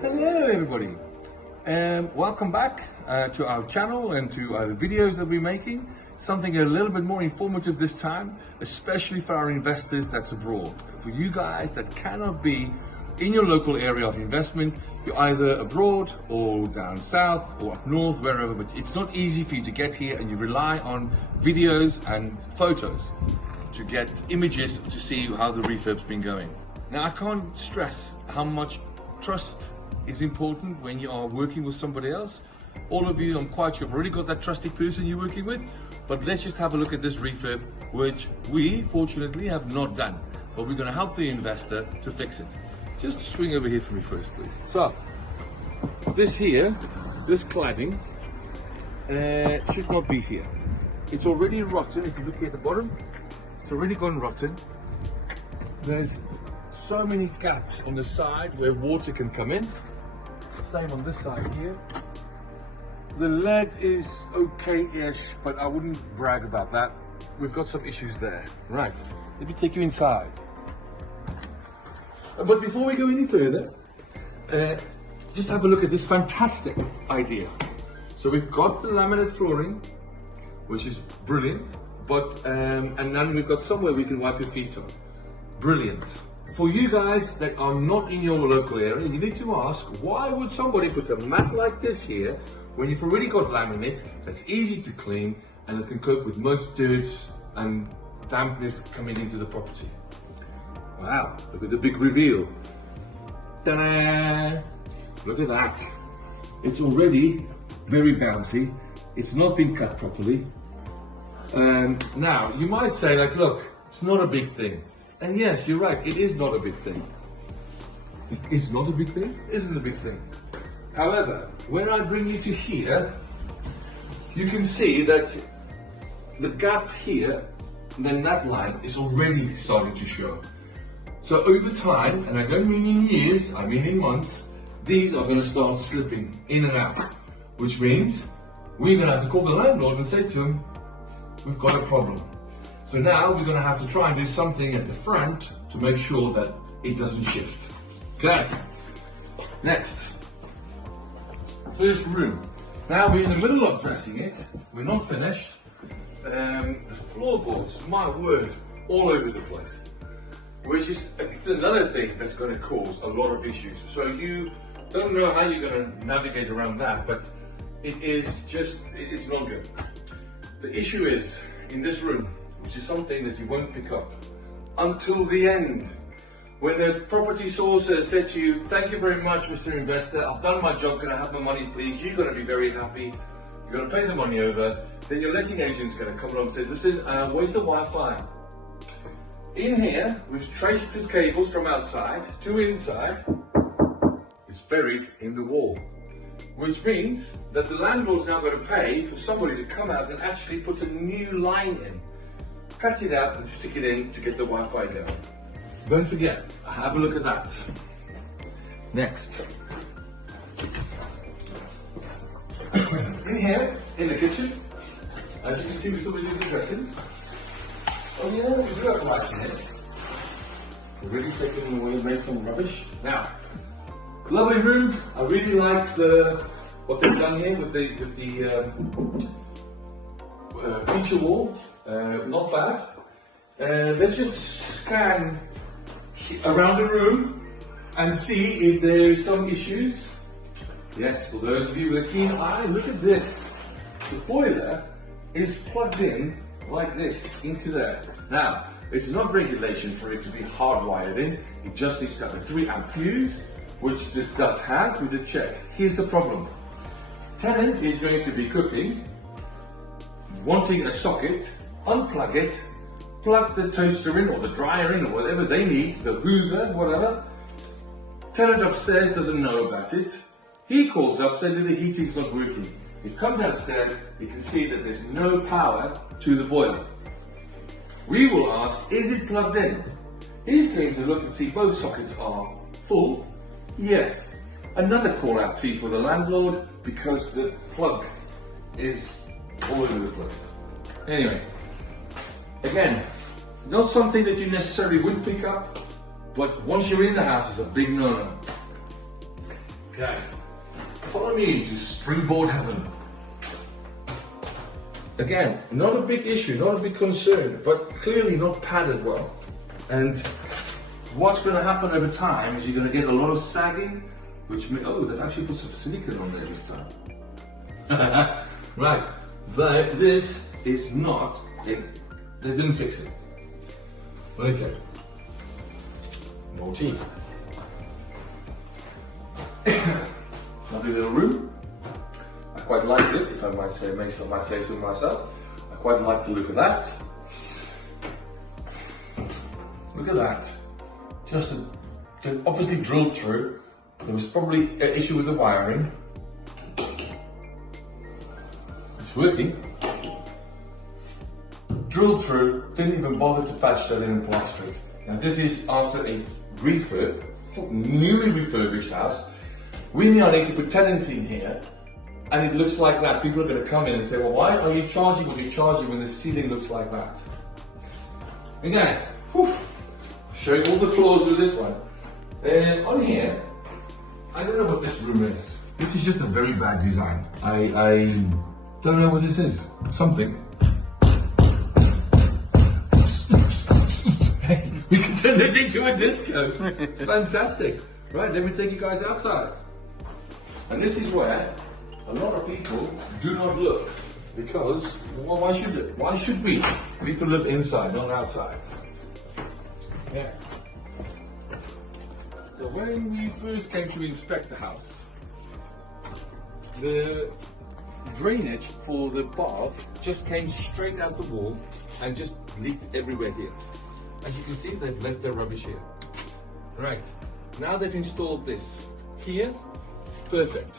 Hello everybody, welcome back to our channel and to the videos that we're making. Something a little bit more informative this time, especially for our investors that's abroad. For you guys that cannot be in your local area of investment, you're either abroad or down south or up north, wherever, but it's not easy for you to get here and you rely on videos and photos to get images to see how the refurb's been going. Now I can't stress how much trust is important when you are working with somebody else. All of you, I'm quite sure, have already got that trusted person you're working with, but let's just have a look at this refurb, which we fortunately have not done, but we're going to help the investor to fix it. Just swing over here for me first, please. So, this here, this cladding, should not be here. It's already rotten. If you look here at the bottom, it's already gone rotten. There's so many gaps on the side where water can come in. Same on this side here. The lead is okay-ish, but I wouldn't brag about that. We've got some issues there. Right, let me take you inside. But before we go any further, just have a look at this fantastic idea. So we've got the laminate flooring, which is brilliant, but and then we've got somewhere we can wipe your feet on. Brilliant. For you guys that are not in your local area, you need to ask, why would somebody put a mat like this here when you've already got laminate that's easy to clean and it can cope with most dirt and dampness coming into the property? Wow, look at the big reveal. Ta-da! Look at that. It's already very bouncy. It's not been cut properly. Now, you might say, like, look, it's not a big thing. And yes, you're right, it is not a big thing. It's not a big thing? It isn't a big thing. However, when I bring you to here, you can see that the gap here, and then that line is already starting to show. So over time, and I don't mean in years, I mean in months, these are going to start slipping in and out, which means we're going to have to call the landlord and say to him, we've got a problem. So now we're going to have to try and do something at the front to make sure that it doesn't shift. Okay, next, first room. Now we're in the middle of dressing it, we're not finished. The floorboards, my word, all over the place. Which is another thing that's going to cause a lot of issues. So you don't know how you're going to navigate around that, but it is just, it's not good. The issue is, in this room, which is something that you won't pick up until the end. When the property sourcer said to you, thank you very much, Mr. Investor, I've done my job, can I have my money please? You're going to be very happy, you're going to pay the money over, then your letting agent's going to come along and say, listen, where's the Wi-Fi? In here, we've traced the cables from outside to inside, it's buried in the wall. Which means that the landlord's now going to pay for somebody to come out and actually put a new line in. Cut it out and stick it in to get the Wi-Fi going. Don't forget, have a look at that. Next. In here, in the kitchen, as you can see, we're still busy with the dressings. Oh yeah, we do have lights in here. We've really taken away, made some rubbish. Now, lovely room. I really like what they've done here with the feature wall. Not bad. Let's just scan around the room and see if there's some issues. Yes, for those of you with a keen eye, look at this. The boiler is plugged in like this into there. Now, it's not regulation for it to be hardwired in. It just needs to have a 3-amp fuse, which this does have. We did check. Here's the problem. Tenant is going to be cooking, wanting a socket, unplug it, plug the toaster in or the dryer in or whatever they need, the hoover, whatever. Tenant upstairs doesn't know about it. He calls up saying that the heating's not working. You come downstairs, you can see that there's no power to the boiler. We will ask, is it plugged in? He's going to look and see both sockets are full. Yes. Another call out fee for the landlord because the plug is all over the place. Anyway, again, Not something that you necessarily would pick up, but once you're in the house, it's a big no-no. Okay, follow me into springboard heaven. Again, not a big issue, not a big concern, but clearly not padded well. And what's going to happen over time is you're going to get a lot of sagging, which may, oh, they've actually put some silicone on there this time. Right, but this is not it. They didn't fix it. Okay. Naughty. Lovely little room. I quite like this, if I might say so myself. I quite like the look of that. Look at that. Just obviously drilled through. There was probably an issue with the wiring. It's working. Drilled through, didn't even bother to patch that in and plaster it. Now this is after a refurb, newly refurbished house. We now need to put tenants in here, and it looks like that. People are going to come in and say, well, why are you charging what you're charging when the ceiling looks like that? Again, whew, show you all the flaws of this one. On here, I don't know what this room is. This is just a very bad design. I don't know what this is. Something. We can turn this into a disco. It's fantastic. Right, let me take you guys outside. And this is where a lot of people do not look. Because, well, why should they? Why should we? People live inside, not outside. Yeah. So when we first came to inspect the house, the drainage for the bath just came straight out the wall and just leaked everywhere here. As you can see, they've left their rubbish here. Right, now they've installed this. Here, perfect.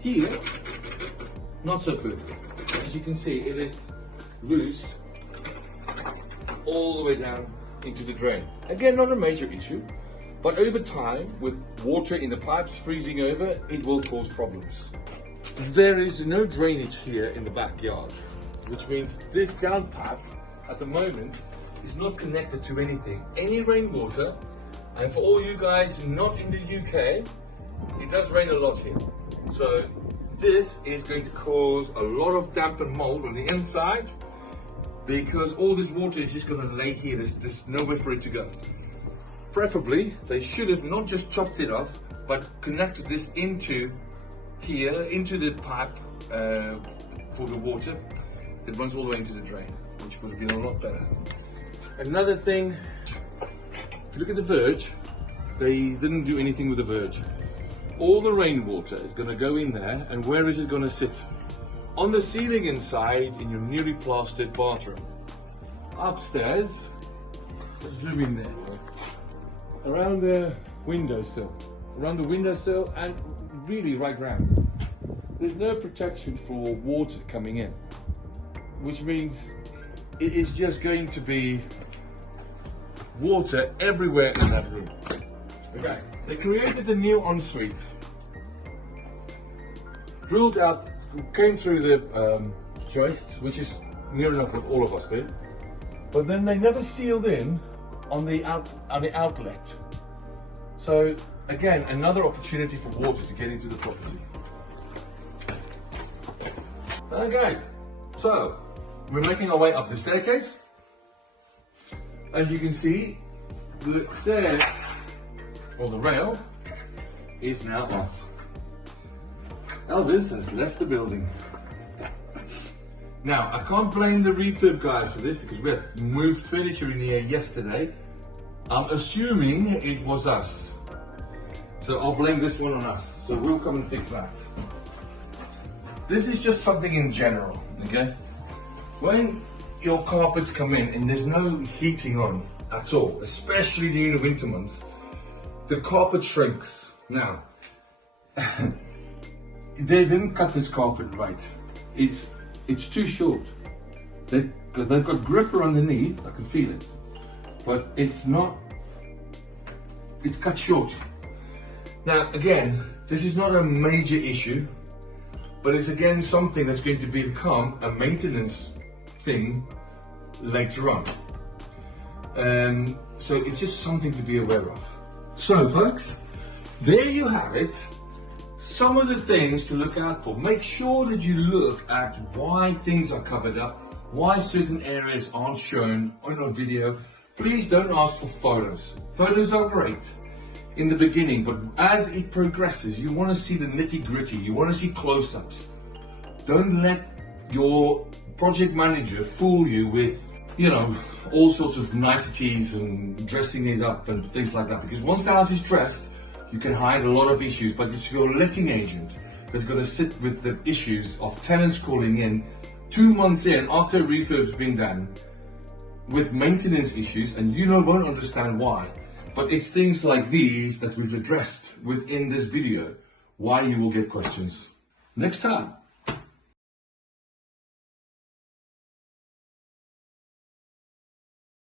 Here, not so perfect. As you can see, it is loose all the way down into the drain. Again, not a major issue, but over time, with water in the pipes freezing over, it will cause problems. There is no drainage here in the backyard, which means this downpipe at the moment is not connected to anything. Any rainwater, and for all you guys not in the UK, it does rain a lot here. So this is going to cause a lot of damp and mold on the inside, because all this water is just going to lay here. There's nowhere for it to go. Preferably, they should have not just chopped it off, but connected this into here, into the pipe for the water that runs all the way into the drain, which would have been a lot better. Another thing, if you look at the verge, they didn't do anything with the verge. All the rainwater is going to go in there, and where is it going to sit? On the ceiling inside in your newly plastered bathroom. Upstairs, let's zoom in there. Around the windowsill. Around the windowsill and really right round. There's no protection for water coming in, which means it is just going to be water everywhere in that room. Okay, they created a new ensuite. Drilled out, came through the joists, which is near enough what all of us did. But then they never sealed in on the outlet. So again, another opportunity for water to get into the property. Okay, so we're making our way up the staircase. As you can see, the stair, or the rail, is now off. Elvis has left the building. Now, I can't blame the refurb guys for this because we have moved furniture in here yesterday. I'm assuming it was us. So I'll blame this one on us. So we'll come and fix that. This is just something in general, okay? When your carpets come in and there's no heating on at all, especially during the winter months, the carpet shrinks. Now, they didn't cut this carpet right. It's too short. They've got gripper underneath, I can feel it, but it's cut short. Now again, this is not a major issue, but it's again something that's going to become a maintenance thing later on. So it's just something to be aware of. So folks, there you have it. Some of the things to look out for. Make sure that you look at why things are covered up, why certain areas aren't shown on a video. Please don't ask for photos. Photos are great in the beginning, but as it progresses, you want to see the nitty-gritty, you want to see close-ups. Don't let your project manager fool you with, you know, all sorts of niceties and dressing it up and things like that, because once the house is dressed, you can hide a lot of issues, but it's your letting agent that's going to sit with the issues of tenants calling in 2 months in after a refurb's been done with maintenance issues, and you won't understand why. But it's things like these that we've addressed within this video, why you will get questions next time.